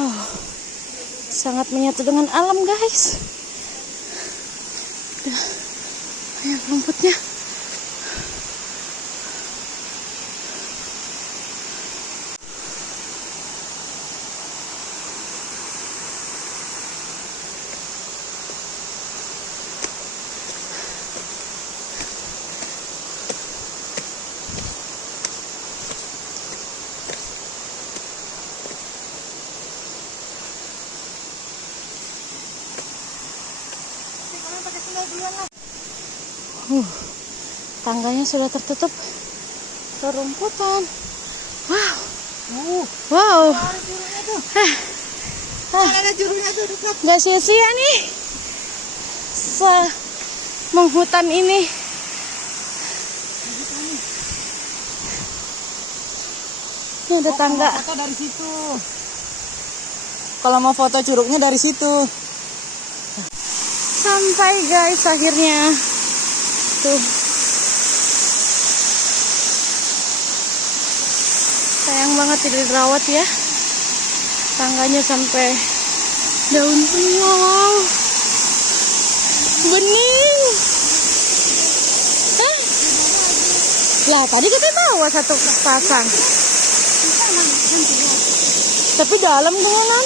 Oh, sangat menyatu dengan alam, guys. Banyak rumputnya. Tangganya sudah tertutup rerumputan. Wow. Wow. Ada jurunya tuh dekat. Nggak sia-sia nih menghutan ini. Ini ada tangga. Foto dari situ. Kalau mau foto curugnya dari situ. Sampai guys akhirnya. Tuh. Sayang banget tidak dirawat ya. Tangganya sampai daun semua. Wow. Bening. Hah? Lah tadi katanya bawa satu pasang. Tapi dalam kemana?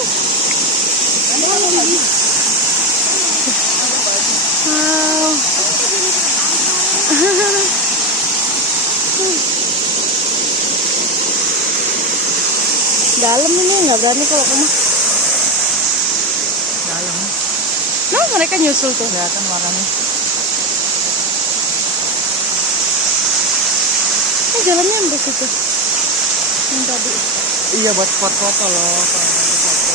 Wow. Dalam ini nggak berani kalau kamu. Dalam. Nah mereka nyusul tuh. Kelihatan warnanya. Ini jalannya sampai situ. Yang tadi. Iya buat foto-foto loh. Foto.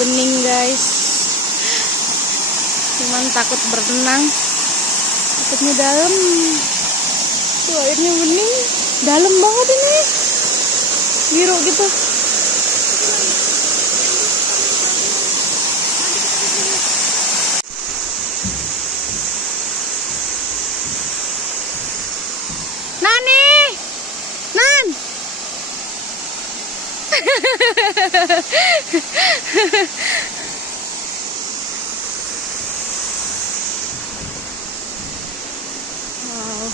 Bening guys, cuman takut berenang, takutnya dalam. Tuh airnya bening, dalam banget ini, biru gitu. Nani, Nan. Wow.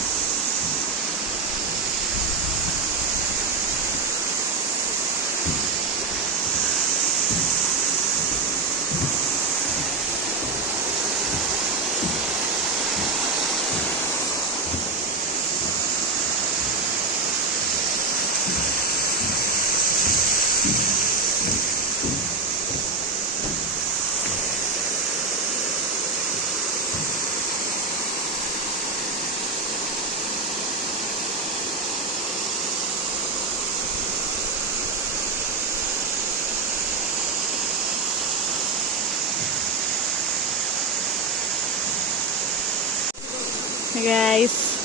Guys.